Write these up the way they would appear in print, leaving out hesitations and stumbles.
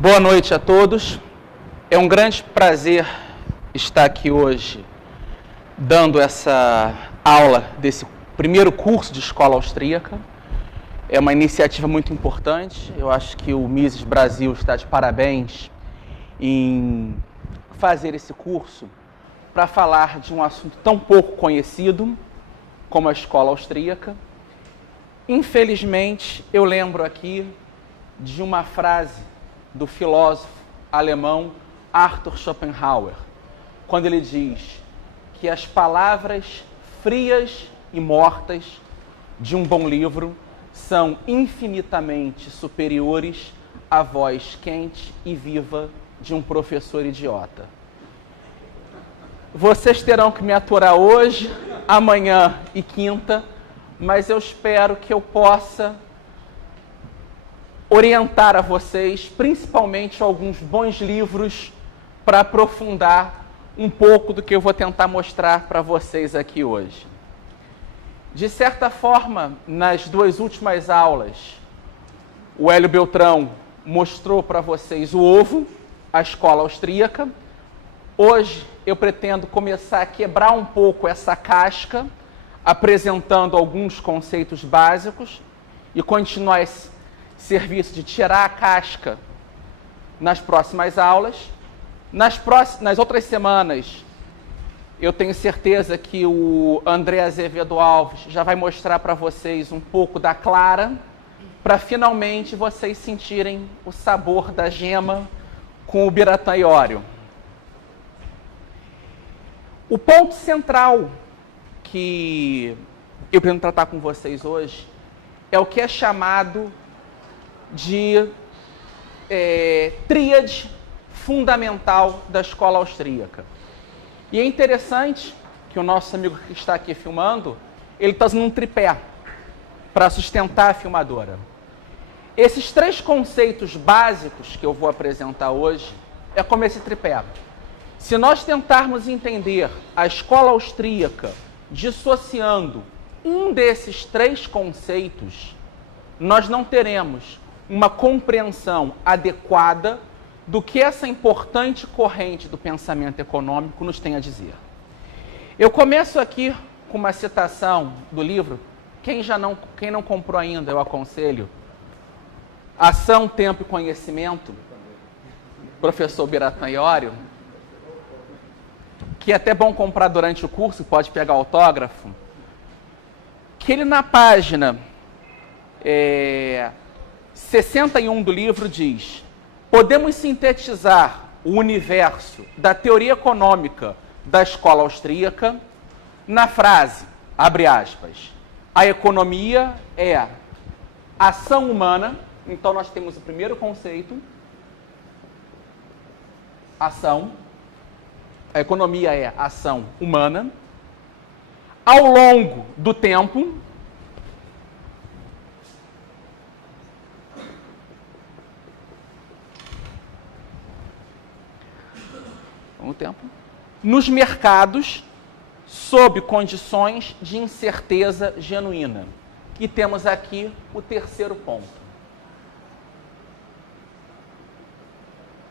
Boa noite a todos. É um grande prazer estar aqui hoje dando essa aula desse primeiro curso de escola austríaca. É uma iniciativa muito importante. Eu acho que o Mises Brasil está de parabéns em fazer esse curso para falar de um assunto tão pouco conhecido como a escola austríaca. Infelizmente, eu lembro aqui de uma frase do filósofo alemão Arthur Schopenhauer, quando ele diz que as palavras frias e mortas de um bom livro são infinitamente superiores à voz quente e viva de um professor idiota. Vocês terão que me aturar hoje, amanhã e quinta, mas eu espero que eu possa orientar a vocês, principalmente alguns bons livros, para aprofundar um pouco do que eu vou tentar mostrar para vocês aqui hoje. De certa forma, nas duas últimas aulas, o Hélio Beltrão mostrou para vocês o ovo, a escola austríaca. Hoje eu pretendo começar a quebrar um pouco essa casca, apresentando alguns conceitos básicos e continuar esse serviço de tirar a casca nas próximas aulas. Nas outras semanas, eu tenho certeza que o André Azevedo Alves já vai mostrar para vocês um pouco da clara, para finalmente vocês sentirem o sabor da gema com o Biratã Iório. O ponto central que eu pretendo tratar com vocês hoje é o que é chamado de tríade fundamental da escola austríaca. E é interessante que o nosso amigo que está aqui filmando, ele está usando um tripé para sustentar a filmadora. Esses três conceitos básicos que eu vou apresentar hoje é como esse tripé. Se nós tentarmos entender a escola austríaca dissociando um desses três conceitos, nós não teremos uma compreensão adequada do que essa importante corrente do pensamento econômico nos tem a dizer. Eu começo aqui com uma citação do livro. Quem não comprou ainda, eu aconselho. Ação, Tempo e Conhecimento, professor Biratã Iório, que é até bom comprar durante o curso, pode pegar autógrafo, que ele na página 61 do livro diz: podemos sintetizar o universo da teoria econômica da escola austríaca na frase, abre aspas, a economia é ação humana. Então nós temos o primeiro conceito, ação. A economia é ação humana. Ao longo do tempo, nos mercados, sob condições de incerteza genuína. E temos aqui o terceiro ponto.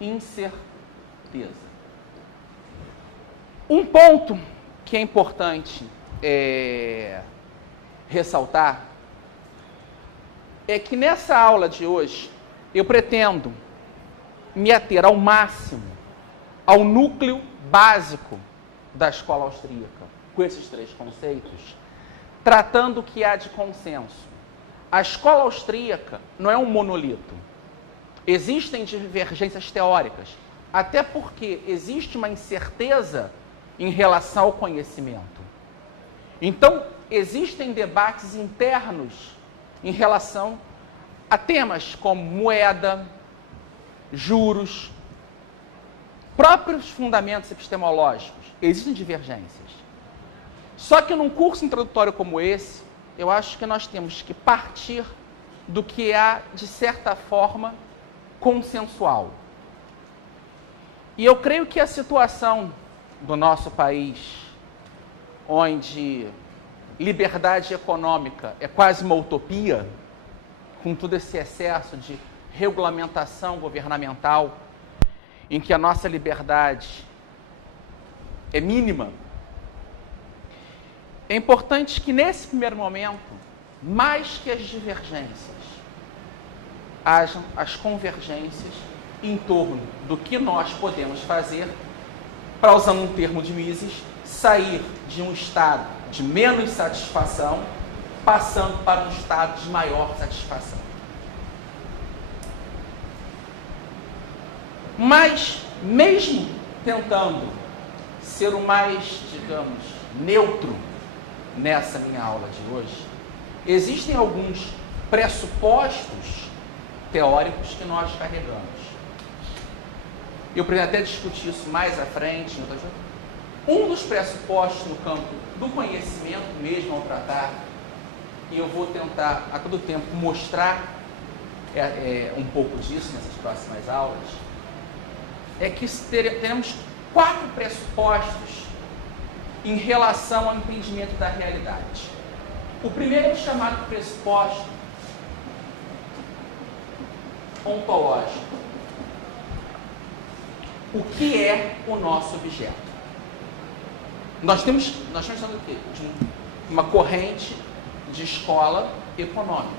Incerteza. Um ponto que é importante ressaltar é que nessa aula de hoje eu pretendo me ater ao máximo ao núcleo básico da escola austríaca, com esses três conceitos, tratando o que há de consenso. A escola austríaca não é um monolito. Existem divergências teóricas, até porque existe uma incerteza em relação ao conhecimento. Então, existem debates internos em relação a temas como moeda, juros, próprios fundamentos epistemológicos. Existem divergências. Só que num curso introdutório como esse, eu acho que nós temos que partir do que há, de certa forma, consensual. E eu creio que a situação do nosso país, onde liberdade econômica é quase uma utopia, com todo esse excesso de regulamentação governamental, em que a nossa liberdade é mínima, é importante que nesse primeiro momento, mais que as divergências, hajam as convergências em torno do que nós podemos fazer para, usando um termo de Mises, sair de um estado de menos satisfação, passando para um estado de maior satisfação. Mas, mesmo tentando ser o mais, digamos, neutro nessa minha aula de hoje, existem alguns pressupostos teóricos que nós carregamos. Eu pretendo até discutir isso mais à frente. Um dos pressupostos no campo do conhecimento mesmo ao tratar, e eu vou tentar a todo tempo mostrar um pouco disso nessas próximas aulas, é que teremos 4 pressupostos em relação ao entendimento da realidade. O primeiro é o chamado pressuposto ontológico. O que é o nosso objeto? Nós estamos falando do quê? De uma corrente de escola econômica.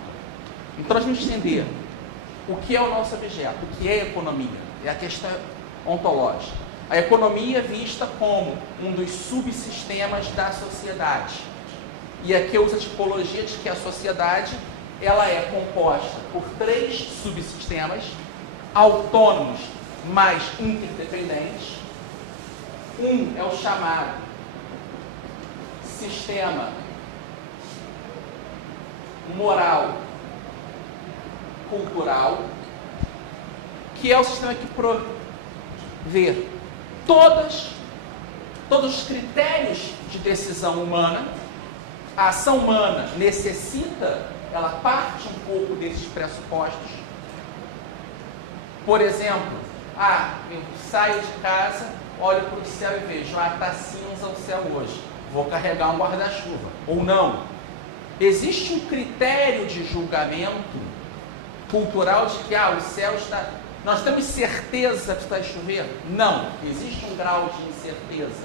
Então nós vamos entender o que é o nosso objeto, o que é economia. É a questão ontológica. A economia é vista como um dos subsistemas da sociedade. E aqui eu uso a tipologia de que a sociedade ela é composta por 3 subsistemas autônomos, mas interdependentes. Um é o chamado sistema moral cultural, que é o sistema que provê todos os critérios de decisão humana. A ação humana necessita, ela parte um pouco desses pressupostos. Por exemplo, eu saio de casa, olho para o céu e vejo, está cinza o céu hoje, vou carregar um guarda-chuva. Ou não. Existe um critério de julgamento cultural de que o céu está... Nós temos certeza que está chovendo? Não. Existe um grau de incerteza.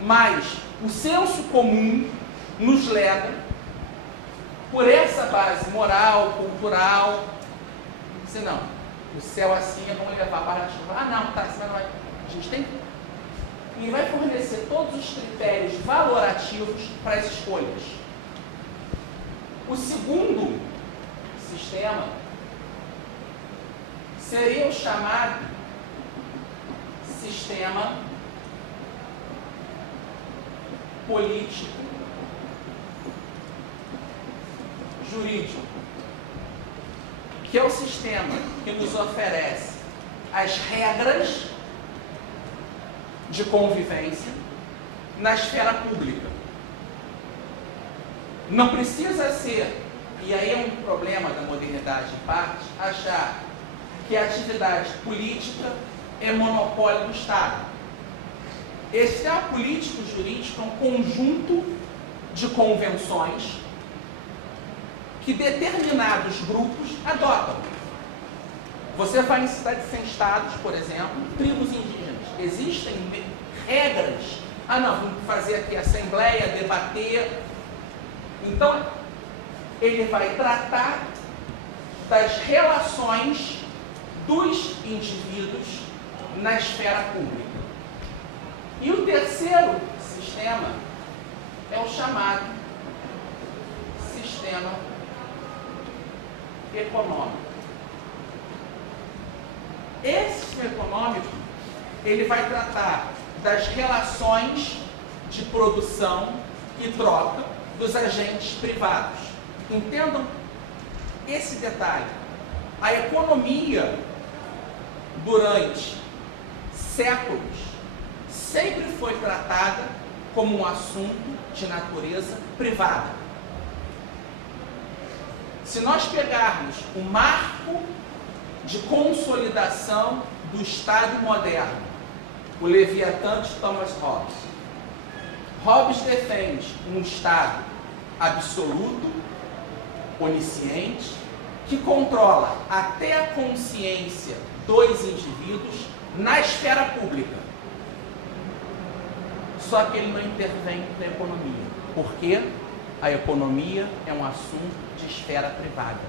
Mas o senso comum nos leva, por essa base moral, cultural, se não, o céu assim, vamos levar para a chuva. Não, assim não vai. A gente tem... E vai fornecer todos os critérios valorativos para as escolhas. O segundo sistema seria o chamado sistema político jurídico, que é o sistema que nos oferece as regras de convivência na esfera pública. Não precisa ser, e aí é um problema da modernidade em parte, achar que a atividade política é monopólio do Estado. Esse sistema político-jurídico é um conjunto de convenções que determinados grupos adotam. Você vai em cidades sem estados, por exemplo, tribos indígenas. Existem regras. Vamos fazer aqui assembleia, debater. Então, ele vai tratar das relações dos indivíduos na esfera pública. E o terceiro sistema é o chamado sistema econômico. Esse sistema econômico, ele vai tratar das relações de produção e troca dos agentes privados. Entendam esse detalhe. A economia, durante séculos, sempre foi tratada como um assunto de natureza privada. Se nós pegarmos o marco de consolidação do Estado moderno, o Leviatã de Thomas Hobbes, Hobbes defende um Estado absoluto, onisciente, que controla até a consciência dos indivíduos na esfera pública. Só que ele não intervém na economia. Por quê? A economia é um assunto de esfera privada.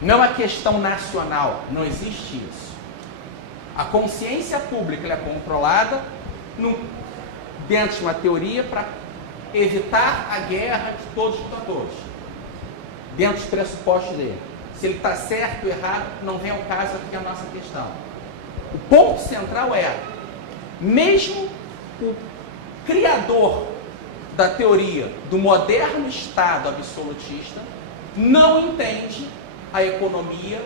Não é uma questão nacional, não existe isso. A consciência pública ela é controlada dentro de uma teoria para evitar a guerra de todos os ditadores, dentro dos pressupostos dele. Se ele está certo ou errado, não vem ao caso aqui a nossa questão. O ponto central é, mesmo o criador da teoria do moderno Estado absolutista não entende a economia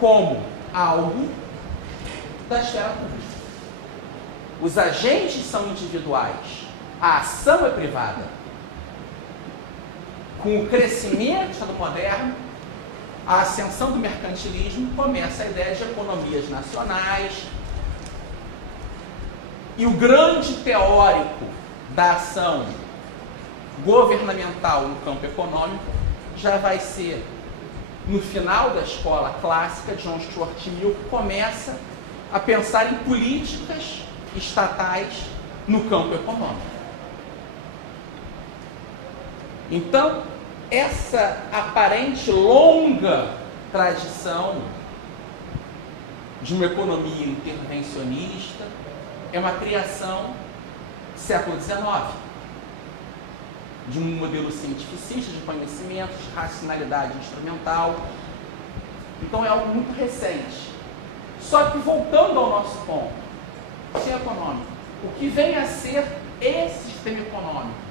como algo da esfera pública. Os agentes são individuais, a ação é privada. Com o crescimento do Estado moderno, a ascensão do mercantilismo, começa a ideia de economias nacionais. E o grande teórico da ação governamental no campo econômico já vai ser, no final da escola clássica, John Stuart Mill, que começa a pensar em políticas estatais no campo econômico. Então, essa aparente longa tradição de uma economia intervencionista é uma criação do século XIX, de um modelo cientificista de conhecimento, de racionalidade instrumental. Então é algo muito recente. Só que, voltando ao nosso ponto, sistema econômico, o que vem a ser esse sistema econômico?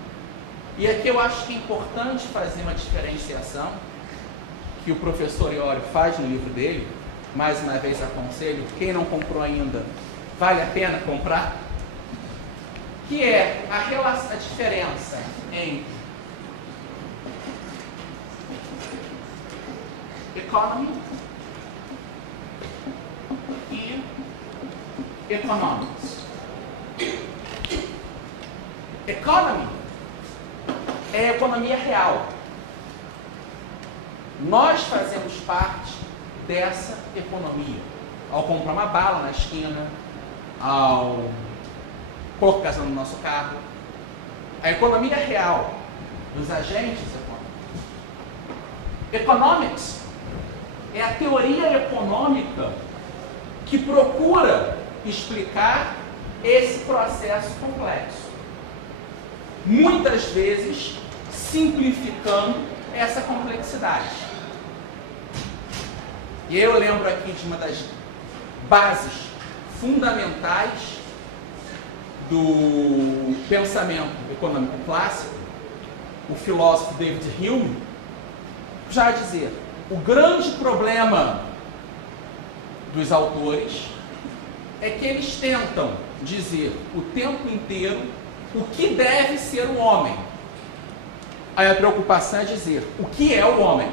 E aqui eu acho que é importante fazer uma diferenciação, que o professor Iório faz no livro dele. Mais uma vez aconselho, quem não comprou ainda, vale a pena comprar, que é a diferença entre economy e economics. Economy é a economia real. Nós fazemos parte dessa economia. Ao comprar uma bala na esquina, ao colocar gasolina no nosso carro. A economia real dos agentes econômicos. Economics é a teoria econômica que procura explicar esse processo complexo. Muitas vezes simplificando essa complexidade. E eu lembro aqui de uma das bases fundamentais do pensamento econômico clássico, o filósofo David Hume, já dizer, o grande problema dos autores é que eles tentam dizer o tempo inteiro o que deve ser o homem. Aí a preocupação é dizer o que é o homem.